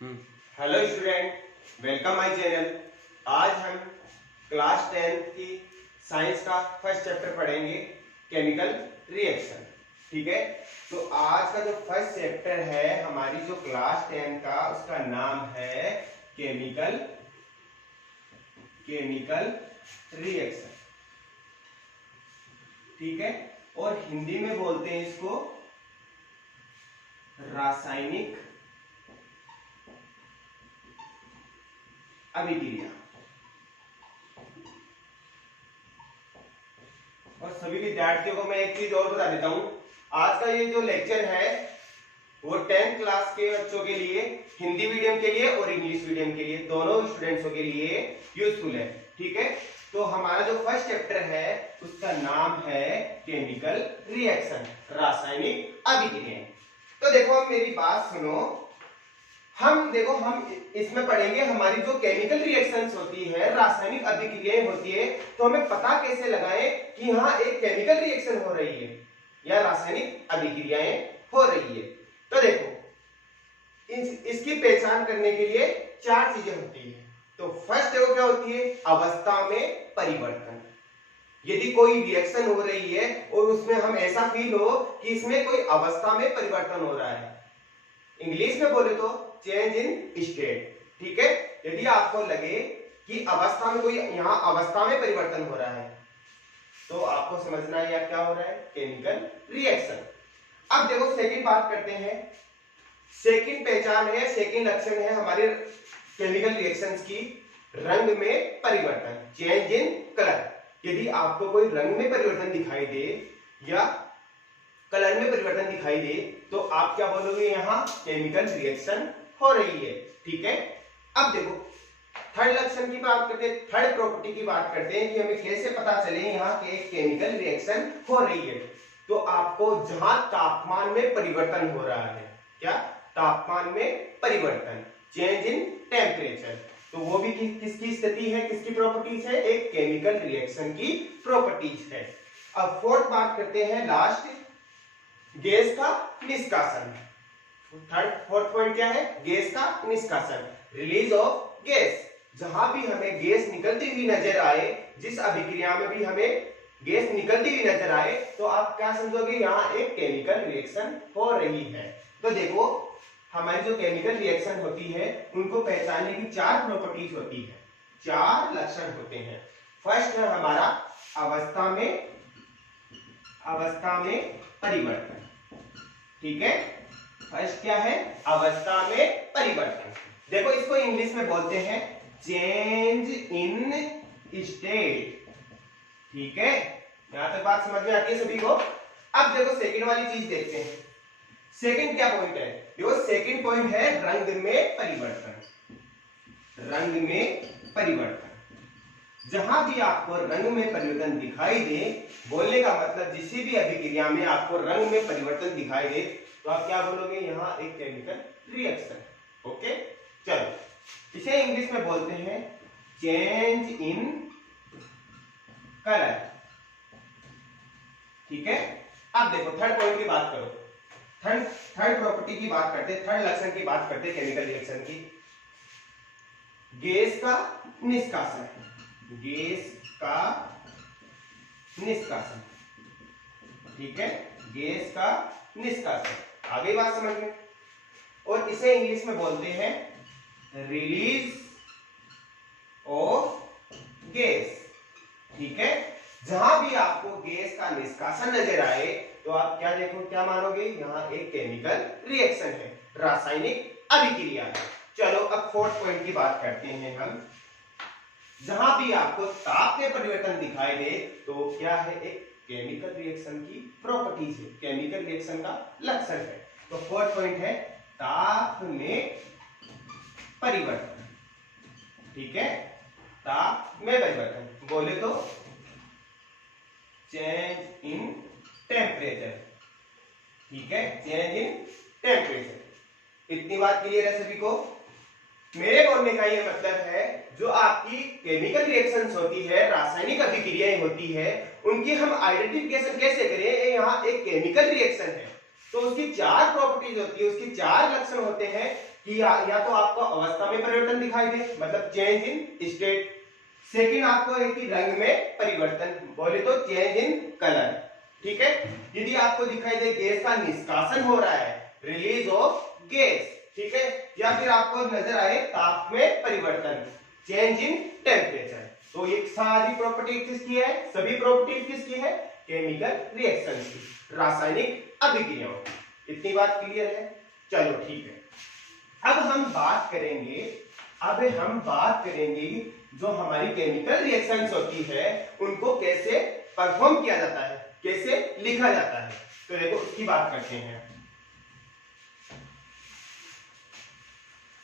Hello student, welcome my channel. आज हम class 10 की साइंस का फर्स्ट चैप्टर पढ़ेंगे, केमिकल रिएक्शन। ठीक है, तो आज का जो फर्स्ट चैप्टर है हमारी जो क्लास 10 का, उसका नाम है केमिकल रिएक्शन। ठीक है, और हिंदी में बोलते हैं इसको रासायनिक अभिक्रिया। और सभी विद्यार्थियों को मैं एक चीज और बता देता हूं, आज का ये जो लेक्चर है वो 10th क्लास के बच्चों के लिए, हिंदी मीडियम के लिए और इंग्लिश मीडियम के लिए, दोनों स्टूडेंट्सों के लिए यूजफुल है। ठीक है, तो हमारा जो फर्स्ट चैप्टर है उसका नाम है केमिकल रिएक्शन, रासायनिक अभिक्रियाएं। तो देखो मेरी बात सुनो, हम इसमें पढ़ेंगे हमारी जो केमिकल रिएक्शंस होती है, रासायनिक अभिक्रियाएं होती है, तो हमें पता कैसे लगाएं कि यहाँ एक केमिकल रिएक्शन हो रही है या रासायनिक अभिक्रियाएं हो रही है। तो देखो इसकी पहचान करने के लिए चार चीजें होती है। तो फर्स्ट देखो क्या होती है, अवस्था में परिवर्तन। यदि कोई रिएक्शन हो रही है और उसमें हम ऐसा फील हो कि इसमें कोई अवस्था में परिवर्तन हो रहा है, इंग्लिश में बोले तो चेंज इन स्टेट। ठीक है, यदि आपको लगे कि अवस्था में कोई यहाँ अवस्था में परिवर्तन हो रहा है तो आपको समझना है क्या हो रहा है, केमिकल रिएक्शन। अब देखो सेकंड बात करते हैं, सेकंड पहचान है, सेकंड लक्षण है हमारे केमिकल रिएक्शंस की, रंग में परिवर्तन, चेंज इन कलर। यदि आपको कोई रंग में परिवर्तन दिखाई दे या कलर में परिवर्तन दिखाई दे तो आप क्या बोलोगे, यहाँ केमिकल रिएक्शन हो रही है। ठीक है, अब देखो थर्ड लक्षण की बात करते हैं, थर्ड प्रॉपर्टी की बात करते हैं कि हमें कैसे पता चले यहाँ के एक केमिकल रिएक्शन हो रही है। तो आपको जहां तापमान में परिवर्तन हो रहा है, क्या तापमान में परिवर्तन, चेंज इन टेम्परेचर, तो वो भी किसकी स्थिति है, किसकी प्रॉपर्टीज है, एक केमिकल रिएक्शन की प्रॉपर्टीज है। अब फोर्थ बात करते हैं, लास्ट, गैस का निष्कासन। फोर्थ पॉइंट क्या है, गैस का निष्कासन, रिलीज ऑफ गैस। जहां भी हमें गैस निकलती हुई नजर आए, जिस अभिक्रिया में भी हमें गैस निकलती हुई नजर आए, तो आप क्या समझोगे, यहाँ एक केमिकल रिएक्शन हो रही है। तो देखो हमारी जो केमिकल रिएक्शन होती है उनको पहचानने की चार प्रॉपर्टीज होती है, चार लक्षण होते हैं। फर्स्ट है हमारा अवस्था में परिवर्तन। ठीक है, फर्स्ट क्या है, अवस्था में परिवर्तन। देखो इसको इंग्लिश में बोलते हैं चेंज इन स्टेट। ठीक है, यहां तक बात समझ में आती है सभी को। अब देखो सेकंड वाली चीज देखते हैं, सेकंड क्या पॉइंट है, देखो सेकंड पॉइंट है रंग में परिवर्तन। रंग में परिवर्तन, जहां भी आपको रंग में परिवर्तन दिखाई दे, बोलने का मतलब जिस भी अभिक्रिया में आपको रंग में परिवर्तन दिखाई दे तो आप क्या बोलोगे, यहाँ एक केमिकल रिएक्शन। ओके, चलो इसे इंग्लिश में बोलते हैं चेंज इन कलर। ठीक है, अब देखो थर्ड पॉइंट की बात करो, थर्ड प्रॉपर्टी की बात करते, थर्ड लक्षण की बात करते केमिकल रिएक्शन की, गैस का निष्कासन। गैस का निष्कासन, ठीक है, गैस का निष्कासन, आगे बात समझ में। और इसे इंग्लिश में बोलते हैं रिलीज ऑफ गैस। ठीक है, जहां भी आपको गैस का निष्कासन नजर आए तो आप क्या देखो, क्या मानोगे, यहाँ एक केमिकल रिएक्शन है, रासायनिक अभिक्रिया है। चलो अब फोर्थ पॉइंट की बात करते हैं हम, जहां भी आपको ताप में परिवर्तन दिखाई दे तो क्या है, एक केमिकल रिएक्शन की प्रॉपर्टीज है, केमिकल रिएक्शन का लक्षण है। तो फोर्थ पॉइंट है ताप में परिवर्तन। ठीक है, ताप में परिवर्तन, बोले तो चेंज इन टेम्परेचर। ठीक है, चेंज इन टेम्परेचर। इतनी बात क्लियर है सभी को। मेरे बोलने का ये मतलब है, जो आपकी केमिकल रिएक्शंस होती है, रासायनिक अभिक्रियाएं होती है, उनकी हम आइडेंटिफिकेशन कैसे करें, यहाँ एक केमिकल रिएक्शन है तो उसकी चार प्रॉपर्टीज होती है, उसकी चार लक्षण होते हैं कि या तो आपको अवस्था में परिवर्तन दिखाई दे, मतलब चेंज इन स्टेट। सेकंड आपको है कि रंग में परिवर्तन, बोले तो चेंज इन कलर। ठीक है, यदि आपको दिखाई दे गैस का निष्कासन हो रहा है, रिलीज ऑफ गैस, ठीक है, या फिर आपको नजर आए ताप में परिवर्तन, चेंज इन टेम्परेचर। तो ये सारी प्रॉपर्टी किसकी है, सभी प्रॉपर्टी किसकी है, केमिकल रिएक्शन की, रासायनिक अभिक्रियाओं। इतनी बात क्लियर है? चलो ठीक है। अब हम बात करेंगे जो हमारी केमिकल रिएक्शंस होती है उनको कैसे परफॉर्म किया जाता है, कैसे लिखा जाता है। तो देखो उसकी बात करते हैं।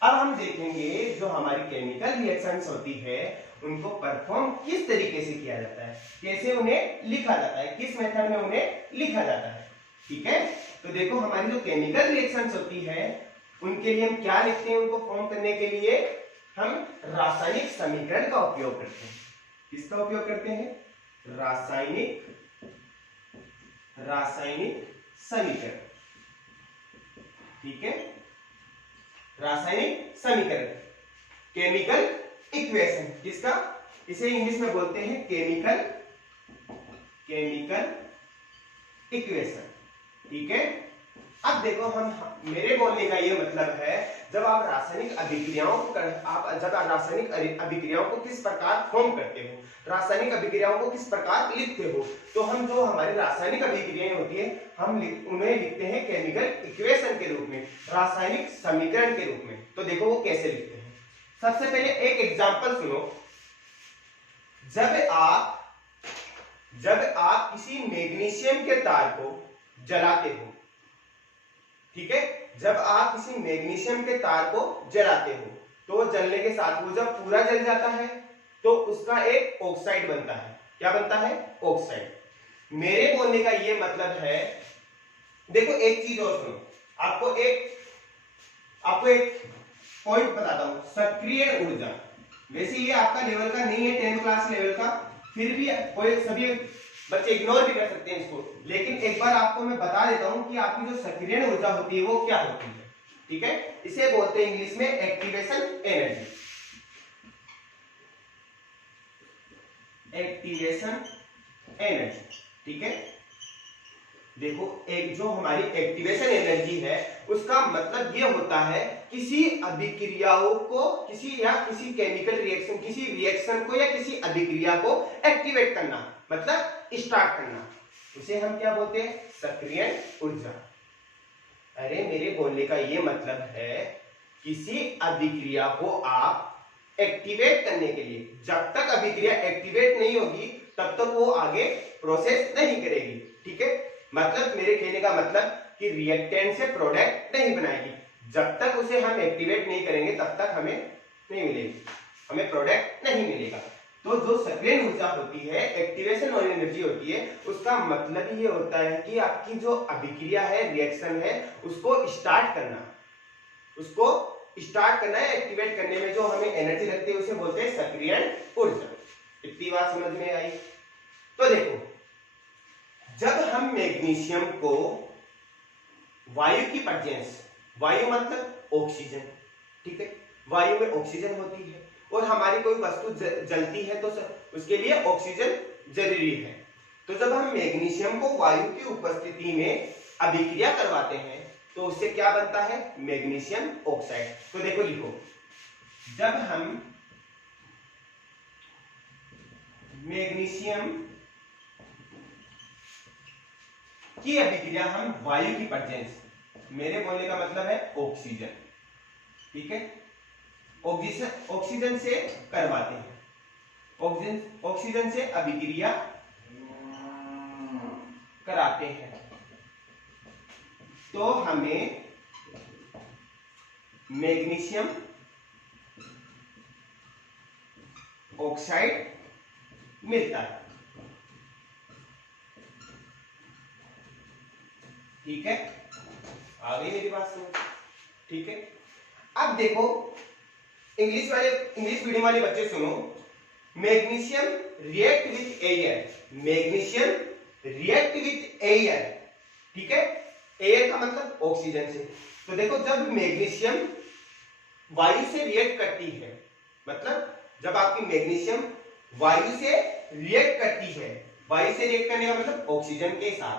अब हम देखेंगे जो हमारी केमिकल रिएक्शंस होती है उनको परफॉर्म किस तरीके से किया जाता है, कैसे उन्हें लिखा जाता है, किस मेथड में उन्हें लिखा जाता है। ठीक है, तो देखो हमारी जो केमिकल रिएक्शंस होती है उनके लिए हम क्या लिखते हैं, उनको फॉर्म करने के लिए हम रासायनिक समीकरण का उपयोग करते हैं। किसका उपयोग करते हैं, रासायनिक समीकरण। ठीक है, रासायनिक समीकरण, केमिकल इक्वेशन, किसका, इसे इंग्लिश में बोलते हैं केमिकल इक्वेशन। ठीक है, अब देखो मेरे बोलने का ये मतलब है जब आप रासायनिक अभिक्रियाओं को किस प्रकार फॉर्म करते हो, रासायनिक अभिक्रियाओं को किस प्रकार लिखते हो, तो हम जो हमारी रासायनिक अभिक्रियाएं होती है उन्हें लिखते हैं केमिकल इक्वेशन के रूप में, रासायनिक समीकरण के रूप में। तो देखो वो कैसे लिखते हैं। सबसे पहले एक एग्जांपल सुनो। जब आप किसी मैग्नीशियम के तार को जलाते हो, ठीक है, जब आप किसी मैग्नीशियम के तार को जलाते हो तो जलने के साथ वो जब पूरा जल जाता है तो उसका एक ऑक्साइड बनता है। क्या बनता है, ऑक्साइड। मेरे बोलने का ये मतलब है, देखो एक चीज और सुनो, आपको एक पॉइंट बताता हूं, सक्रिय ऊर्जा। वैसे ये आपका लेवल का नहीं है, 10th क्लास लेवल का, फिर भी सभी बच्चे इग्नोर भी कर सकते हैं इसको, लेकिन एक बार आपको मैं बता देता हूं कि आपकी जो सक्रियण ऊर्जा होती है वो क्या होती है। ठीक है, इसे बोलते हैं इंग्लिश में एक्टिवेशन एनर्जी। ठीक है, देखो एक जो हमारी एक्टिवेशन एनर्जी है उसका मतलब ये होता है किसी अभिक्रियाओं को, किसी केमिकल रिएक्शन, किसी रिएक्शन को या किसी अभिक्रिया को एक्टिवेट करना, मतलब स्टार्ट करना, उसे हम क्या बोलते हैं, सक्रियण ऊर्जा। अरे मेरे बोलने का ये मतलब है किसी अभिक्रिया को आप एक्टिवेट करने के लिए, जब तक अभिक्रिया एक्टिवेट नहीं होगी तब तक वो आगे प्रोसेस नहीं करेगी। ठीक है, मतलब मेरे कहने का मतलब कि रिएक्टेंट से प्रोडक्ट नहीं बनाएगी, जब तक उसे हम एक्टिवेट नहीं करेंगे तब तक हमें नहीं मिलेगी, हमें प्रोडक्ट नहीं मिलेगा। तो जो सक्रियण ऊर्जा होती है, एक्टिवेशन एनर्जी होती है, उसका मतलब ये होता है कि आपकी जो अभिक्रिया है, रिएक्शन है, उसको स्टार्ट करना है, एक्टिवेट करने में जो हमें एनर्जी लगती है उसे बोलते हैं सक्रियण ऊर्जा। इतनी बात समझ में आई? तो देखो जब हम मैग्नीशियम को वायु की प्रेजेंस, वायु मतलब ऑक्सीजन, ठीक है, वायु में ऑक्सीजन होती है और हमारी कोई वस्तु जलती है तो उसके लिए ऑक्सीजन जरूरी है। तो जब हम मैग्नीशियम को वायु की उपस्थिति में अभिक्रिया करवाते हैं तो उससे क्या बनता है, मैग्नीशियम ऑक्साइड। तो देखो लिखो, जब हम मैग्नीशियम की अभिक्रिया हम वायु की प्रेजेंस, मेरे बोलने का मतलब है ऑक्सीजन, ठीक है, ऑक्सीजन से करवाते हैं, ऑक्सीजन से अभिक्रिया कराते हैं तो हमें मैग्नीशियम ऑक्साइड मिलता है। ठीक है, आ गई मेरी बात समझ? ठीक है, अब देखो इंग्लिश मीडियम वाले बच्चे सुनो, magnesium react with air, magnesium react with air, ठीक है, एयर का मतलब ऑक्सीजन से। तो देखो जब मैग्नीशियम वायु से रिएक्ट करती है, मतलब जब आपकी मैग्नीशियम वायु से रिएक्ट करती है, वायु से रिएक्ट करने का मतलब ऑक्सीजन के साथ,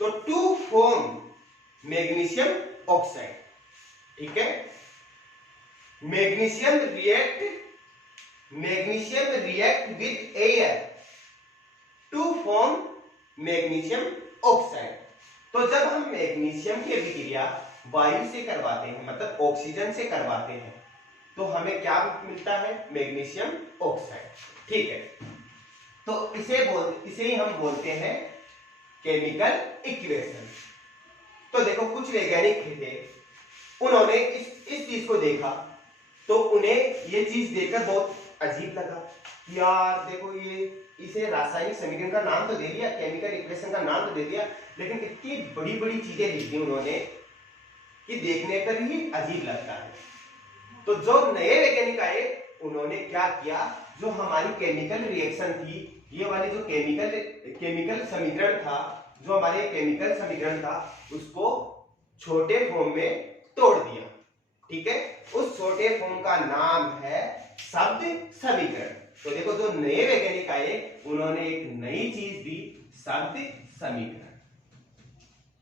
तो टू फॉर्म मैग्नीशियम ऑक्साइड, ठीक है। Magnesium react with air to form magnesium oxide. तो जब हम मैग्नीशियम की अभिक्रिया वायु से करवाते हैं, मतलब ऑक्सीजन से करवाते हैं, तो हमें क्या मिलता है? मैग्नीशियम ऑक्साइड, ठीक है। तो इसे ही हम बोलते हैं केमिकल इक्वेशन। तो देखो कुछ वैज्ञानिक थे, उन्होंने इस चीज को देखा, तो उन्हें ये चीज देखकर बहुत अजीब लगा कि यार देखो ये इसे रासायनिक समीकरण का नाम तो दे दिया, केमिकल इक्वेशन का नाम तो दे दिया, लेकिन इतनी बड़ी बड़ी चीजें लिख दी उन्होंने कि देखने पर ही अजीब लगता है। तो जो नए वैज्ञानिक आए, उन्होंने क्या किया, जो हमारी केमिकल रिएक्शन थी, ये वाली जो केमिकल समीकरण था, जो हमारे केमिकल समीकरण था, उसको छोटे फॉर्म में तोड़ दिया, ठीक है। उस छोटे फॉर्म का नाम है शब्द समीकरण। तो देखो जो नए वैज्ञानिक आए, उन्होंने एक नई चीज दी, शब्द समीकरण।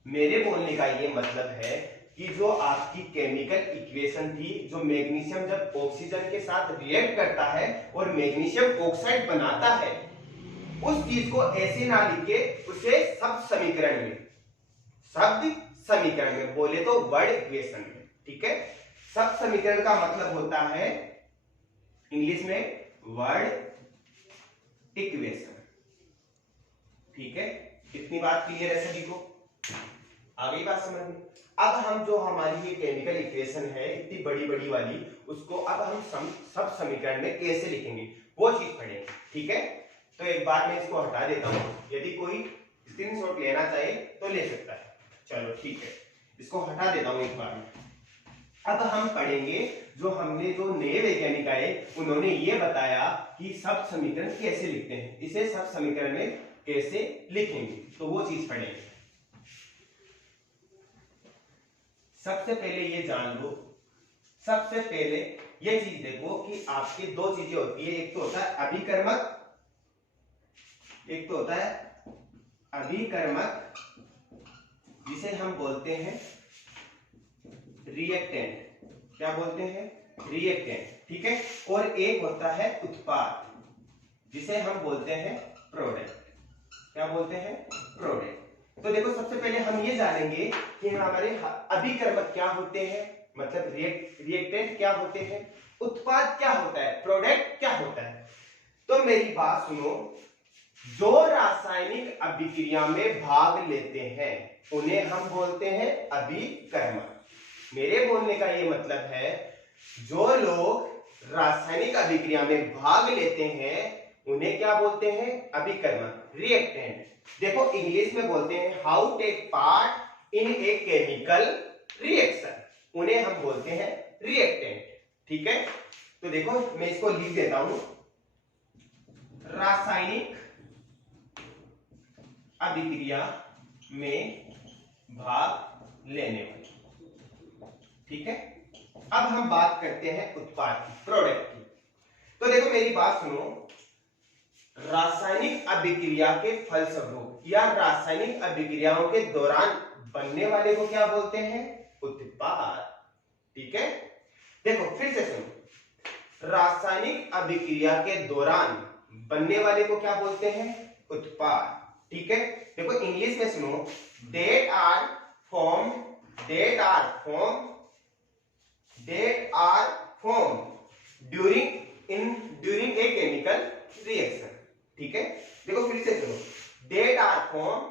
मेरे बोलने का ये मतलब है कि जो आपकी केमिकल इक्वेशन थी, जो मैग्नीशियम जब ऑक्सीजन के साथ रिएक्ट करता है और मैग्नीशियम ऑक्साइड बनाता है, उस चीज को ऐसे ना लिख के उसे शब्द समीकरण में बोले तो वर्ड इक्वेशन में, ठीक है। शब्द समीकरण का मतलब होता है इंग्लिश में वर्ड इक्वेशन, ठीक है। इतनी बात क्लियर है सभी को? आ गई बात समझ में? अब हम जो हमारी ये केमिकल इक्वेशन है इतनी बड़ी बड़ी वाली, उसको अब हम शब्द समीकरण में कैसे लिखेंगे वो चीज पढ़ेंगे, ठीक है। तो एक बार मैं इसको हटा देता हूं, यदि कोई स्क्रीनशॉट लेना चाहे तो ले सकता है। चलो ठीक है, इसको हटा देता हूं एक बार। अब हम पढ़ेंगे जो नए वैज्ञानिक आए, उन्होंने ये बताया कि शब्द समीकरण कैसे लिखते हैं, इसे शब्द समीकरण में कैसे लिखेंगे, तो वो चीज पढ़ेंगे। सबसे पहले ये जान लो, सबसे पहले ये चीज देखो कि आपकी दो चीजें होती है, एक तो होता है अभिकर्मक, एक तो होता है अभिकर्मक जिसे हम बोलते हैं रिएक्टेंट। क्या बोलते हैं? रिएक्टेंट, ठीक है। और एक होता है उत्पाद जिसे हम बोलते हैं प्रोडक्ट। क्या बोलते हैं? प्रोडक्ट। तो देखो सबसे पहले हम ये जानेंगे कि हमारे अभिकर्मक क्या होते हैं, मतलब रिएक्टेंट क्या होते हैं, उत्पाद क्या होता है, प्रोडक्ट क्या होता है। तो मेरी बात सुनो, जो रासायनिक अभिक्रिया में भाग लेते हैं उन्हें हम बोलते हैं अभिकर्मक। मेरे बोलने का ये मतलब है, जो लोग रासायनिक अभिक्रिया में भाग लेते हैं उन्हें क्या बोलते हैं? अभिकर्मक, रिएक्टेंट। देखो इंग्लिश में बोलते हैं how take part in a chemical reaction, उन्हें हम बोलते हैं रिएक्टेंट, ठीक है। तो देखो मैं इसको लिख देता हूं, रासायनिक अभिक्रिया में भाग लेने वाले, ठीक है। अब हम बात करते हैं उत्पाद की, प्रोडक्ट की। तो देखो मेरी बात सुनो, रासायनिक अभिक्रिया के फलस्वरूप या रासायनिक अभिक्रियाओं के दौरान बनने वाले को क्या बोलते हैं? उत्पाद, ठीक है। देखो फिर से सुनो, रासायनिक अभिक्रिया के दौरान बनने वाले को क्या बोलते हैं? उत्पाद, ठीक है। देखो इंग्लिश में सुनो, that are formed during a chemical reaction, ठीक है। देखो फिर से सुनो, that are formed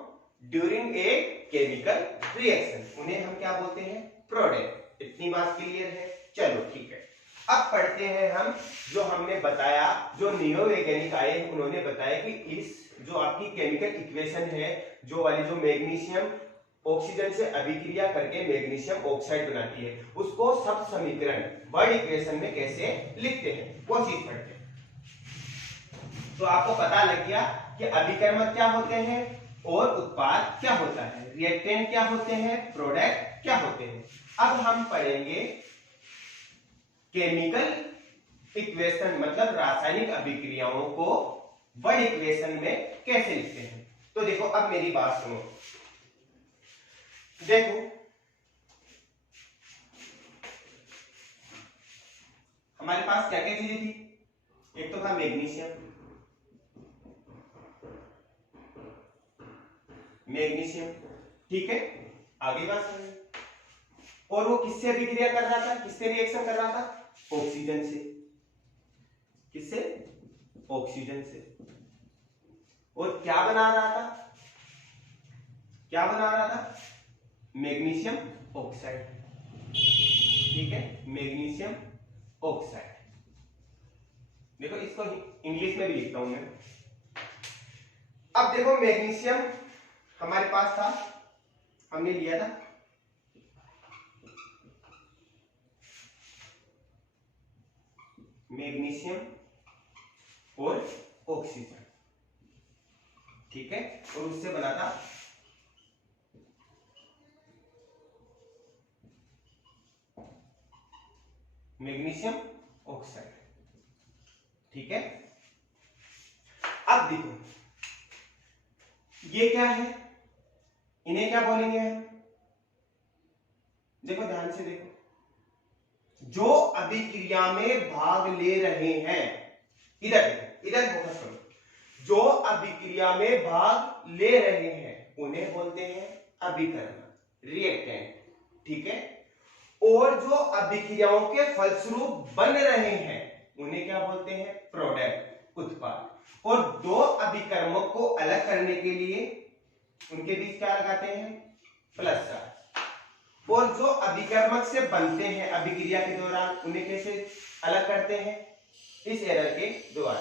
during a chemical reaction, उन्हें हम क्या बोलते हैं? प्रोडक्ट। इतनी बात क्लियर है? चलो ठीक है। अब पढ़ते हैं हम, जो हमने बताया, जो नियो वैज्ञानिक आए उन्होंने बताया कि इस जो आपकी केमिकल इक्वेशन है, जो वाली जो मैग्नीशियम ऑक्सीजन से अभिक्रिया करके मैग्नीशियम ऑक्साइड बनाती है, उसको शब्द समीकरण वर्ड इक्वेशन में कैसे लिखते हैं वो चीज पढ़ते हैं। तो आपको पता लग गया कि अभिकर्मक क्या होते हैं और उत्पाद क्या होता है, रिएक्टेंट क्या होते हैं, प्रोडक्ट क्या होते हैं। अब हम पढ़ेंगे केमिकल इक्वेशन मतलब रासायनिक अभिक्रियाओं को वर्ड इक्वेशन में कैसे लिखते हैं। तो देखो अब मेरी बात सुनो, देखो हमारे पास क्या क्या चीजें थी, एक तो था मैग्नीशियम, मैग्नीशियम, ठीक है, आगे बात सुनिए। और वो किससे अभिक्रिया कर रहा था, किससे रिएक्शन कर रहा था, ऑक्सीजन से, किससे, ऑक्सीजन से। और क्या बना रहा था, क्या बना रहा था, मैग्नीशियम ऑक्साइड, ठीक है, मैग्नीशियम ऑक्साइड। देखो इसको इंग्लिश में भी लिखता हूं मैं। अब देखो मैग्नीशियम हमारे पास था, हमने लिया था मैग्नीशियम और ऑक्सीजन, ठीक है, और उससे बना था मैग्नीशियम ऑक्साइड, ठीक है। अब देखो ये क्या है, इन्हें क्या बोलेंगे हम, देखो ध्यान से देखो, जो अभिक्रिया में भाग ले रहे हैं, इधर इधर फोकस करो, जो अभिक्रिया में भाग ले रहे हैं उन्हें बोलते हैं अभिकर्मक, रिएक्टेंट, ठीक है। और जो अभिक्रियाओं के फलस्वरूप बन रहे हैं उन्हें क्या बोलते हैं, प्रोडक्ट, उत्पाद। और दो अभिकर्मक को अलग करने के लिए उनके बीच क्या लगाते हैं, प्लस चार्ज। और जो अभिकर्मक से बनते हैं अभिक्रिया के दौरान उन्हें कैसे अलग करते हैं, इस एरर के द्वारा,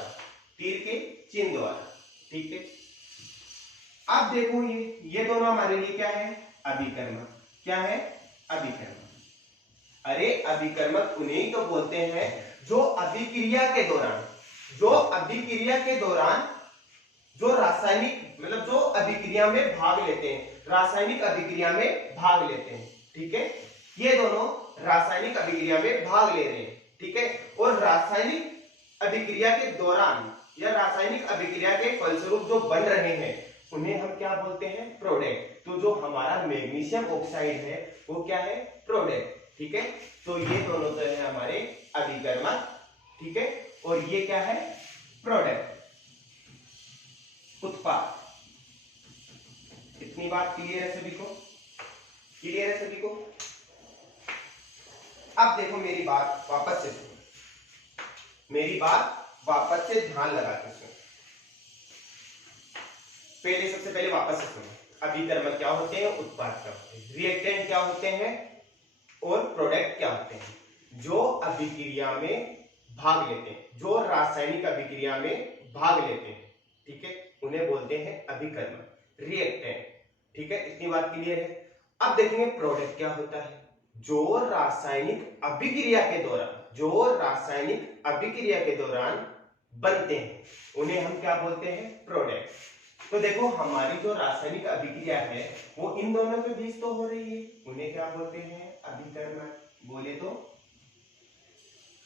तीर के चिन्ह द्वारा, ठीक है। अब देखो ये दोनों हमारे लिए क्या है, अभिकर्मक, क्या है, अभिकर्मक। अरे अभिकर्मक उन्हें तो बोलते हैं जो अभिक्रिया के दौरान, जो अभिक्रिया के दौरान जो रासायनिक मतलब जो अभिक्रिया में भाग लेते हैं, रासायनिक अभिक्रिया में भाग लेते हैं, ठीक है। ये दोनों रासायनिक अभिक्रिया में भाग ले रहे हैं, ठीक है। और रासायनिक अभिक्रिया के दौरान या रासायनिक अभिक्रिया के फलस्वरूप जो बन रहे हैं उन्हें हम क्या बोलते हैं, प्रोडक्ट। तो जो हमारा मैग्नीशियम ऑक्साइड है वो क्या है, प्रोडक्ट, ठीक है। तो ये दोनों तो है हमारे अभिकर्मक, ठीक है, और ये क्या है, प्रोडक्ट, उत्पाद। इतनी बात क्लियर है सभी को, क्लियर है सभी को। अब देखो मेरी बात वापस से सुनो, मेरी बात वापस से ध्यान लगा के सुनो। पहले सबसे पहले वापस से सुनो, अभिकर्मक क्या होते हैं, उत्पाद क्या होते हैं, रिएक्टेंट क्या होते हैं और प्रोडक्ट क्या होते हैं। जो अभिक्रिया में भाग लेते हैं, जो रासायनिक अभिक्रिया में भाग लेते हैं, ठीक है, उन्हें बोलते हैं अभिकर्मक, रिएक्टेंट, ठीक है। इतनी बात क्लियर है। अब देखेंगे प्रोडक्ट क्या होता है, जो रासायनिक अभिक्रिया के दौरान, जो रासायनिक अभिक्रिया के दौरान बनते हैं उन्हें हम क्या बोलते हैं, प्रोडक्ट। तो देखो हमारी जो रासायनिक अभिक्रिया है वो इन दोनों के बीच तो हो रही है, उन्हें क्या बोलते हैं, अभिकर्मक,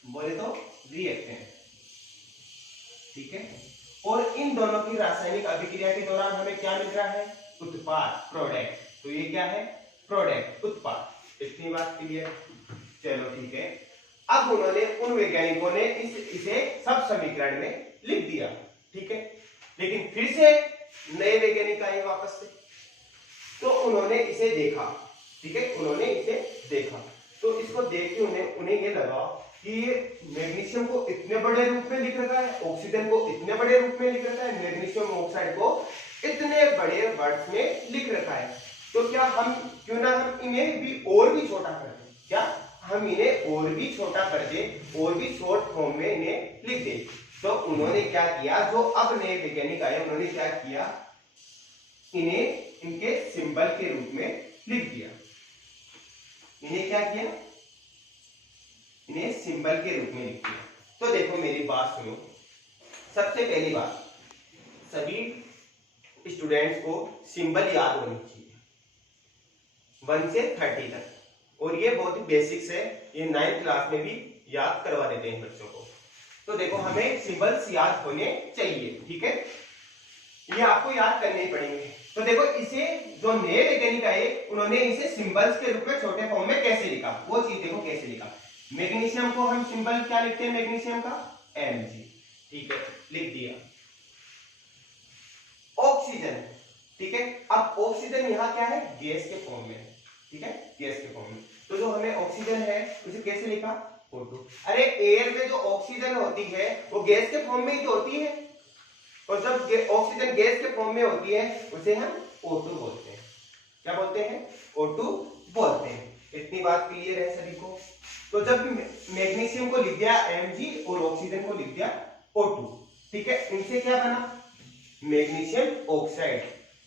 बोले तो रिएक्टेंट, ठीक है। और इन दोनों की रासायनिक अभिक्रिया के दौरान हमें क्या मिल रहा है, उत्पाद, प्रोडक्ट। तो ये क्या है, प्रोडक्ट, उत्पाद। इतनी बात क्लियर, चलो ठीक है। अब उन्होंने, उन वैज्ञानिकों ने इसे सब समीकरण में लिख दिया, ठीक है। लेकिन फिर से नए वैज्ञानिक आए वापस से, तो उन्होंने इसे देखा, ठीक है, उन्होंने इसे देखा। तो इसको देख के उन्हें ये लगा कि ये मैग्नीशियम को इतने बड़े रूप में लिख रखा है, ऑक्सीजन को इतने बड़े रूप में लिख रखा है, मैग्नीशियम ऑक्साइड को इतने बड़े वर्ड्स में लिख रखा है। तो क्या हम क्यों ना हम इन्हें भी और भी छोटा कर दें, क्या हम इन्हें और भी छोटा कर दें, और भी शॉर्ट फॉर्म में इन्हें लिख दें। तो उन्होंने क्या किया, जो अब नए वैज्ञानिक आए उन्होंने क्या किया, इन्हें इनके सिंबल के रूप में लिख दिया। इन्हें क्या किया, इन्हें सिंबल के रूप में लिख दिया। तो देखो मेरी बात सुनो, सबसे पहली बात, सभी स्टूडेंट्स को सिंबल याद होनी चाहिए 1 से 30 तक, और ये बहुत ही बेसिक्स है, ये 9th क्लास में भी याद करवा देते हैं बच्चों को। तो देखो हमें सिंबल्स याद होने चाहिए, ठीक है, ये आपको याद करने ही पड़ेंगे। तो देखो इसे जो नए वैज्ञानिक आए उन्होंने इसे सिंबल्स के रूप में छोटे फॉर्म में कैसे लिखा, वो चीज देखो कैसे लिखा। मैग्नीशियम को हम सिंबल क्या लिखते हैं, मैग्नीशियम का Mg, ठीक है, लिख दिया। ऑक्सीजन, ठीक है, अब ऑक्सीजन यहाँ क्या है, गैस के फॉर्म में, ठीक है, गैस के फॉर्म में। तो जो हमें ऑक्सीजन है उसे कैसे लिखा, O2। अरे एयर में जो ऑक्सीजन होती है वो गैस के फॉर्म में ही तो होती है, और जब ऑक्सीजन गैस के फॉर्म में होती है उसे हम O2 बोलते हैं। क्या बोलते हैं, O2 बोलते हैं। इतनी बात क्लियर है सभी को। तो जब मैग्नीशियम को लिख दिया Mg और ऑक्सीजन को लिख दिया O2, ठीक है, इनसे क्या बना, मैग्नीशियम ऑक्साइड,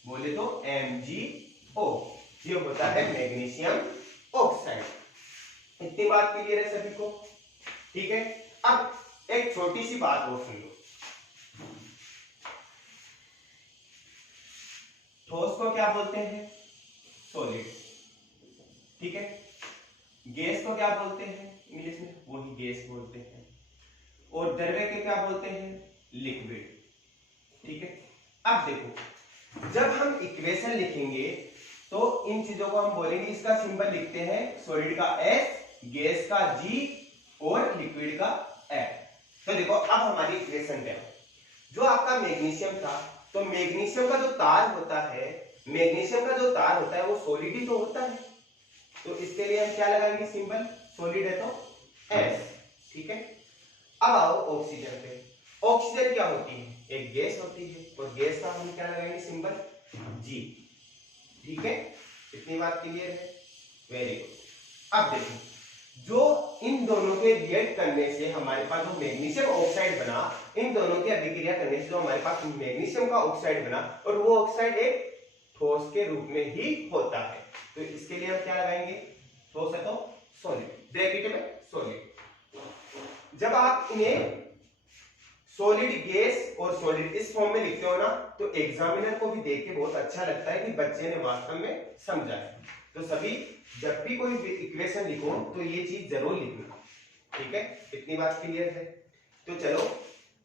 बोले तो MgO, ये होता है मैग्नीशियम ऑक्साइड। इतनी बात क्लियर है सभी को, ठीक है। अब एक छोटी सी बात और सुन लो, ठोस को क्या बोलते हैं, सॉलिड, ठीक है, गैस को क्या बोलते हैं इंग्लिश में, वही गैस बोलते हैं, और द्रव्य के क्या बोलते हैं, लिक्विड, ठीक है। अब देखो जब हम इक्वेशन लिखेंगे तो इन चीजों को हम बोलेंगे, इसका सिंबल लिखते हैं सॉलिड का S, गैस का G और लिक्विड का F। तो देखो अब हमारी इक्वेशन क्या है, जो आपका मैग्नीशियम था, तो मैग्नीशियम का जो तार होता है, मैग्नीशियम का जो तार होता है वो सॉलिड ही तो होता है, तो इसके लिए हम क्या लगाएंगे सिंबल, सॉलिड है तो S, ठीक है। अब आओ ऑक्सीजन पे, ऑक्सीजन क्या होती है, एक गैस होती है, और गैस का हम क्या लगाएंगे सिंबल, G, ठीक है। इतनी बात क्लियर है, वेरी गुड। अब देखो जो इन दोनों के रिएक्ट करने से हमारे पास जो मैग्नीशियम ऑक्साइड बना, इन दोनों की अभिक्रिया करने से जो हमारे पास मैग्नीशियम का ऑक्साइड बना, और वो ऑक्साइड एक ठोस के रूप में ही होता है, तो इसके लिए हम क्या लगाएंगे, ठोस है तो सॉलिड, ब्रैकेट में सॉलिड। जब आप इन्हें सॉलिड, गैस और सॉलिड इस फॉर्म में लिखते हो ना, तो एग्जामिनर को भी देख के बहुत अच्छा लगता है कि बच्चे ने वास्तव में समझा है। तो सभी जब भी कोई इक्वेशन लिखो तो ये चीज जरूर लिखना, ठीक है। इतनी बात क्लियर है। तो चलो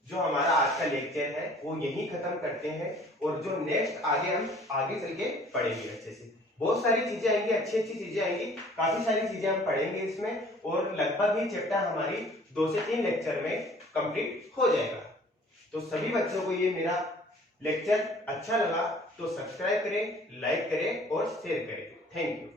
जो हमारा आज का लेक्चर है वो यहीं खत्म करते हैं, और जो नेक्स्ट आगे हम आगे चल के पढ़ेंगे अच्छे से, बहुत सारी चीजें आएंगी, अच्छी अच्छी चीजें आएंगी, काफी सारी चीजें हम पढ़ेंगे इसमें, और लगभग ही चैप्टर हमारी 2 से 3 लेक्चर में कंप्लीट हो जाएगा। तो सभी बच्चों को ये मेरा लेक्चर अच्छा लगा तो सब्सक्राइब करें, लाइक करें और शेयर करें। Thank you.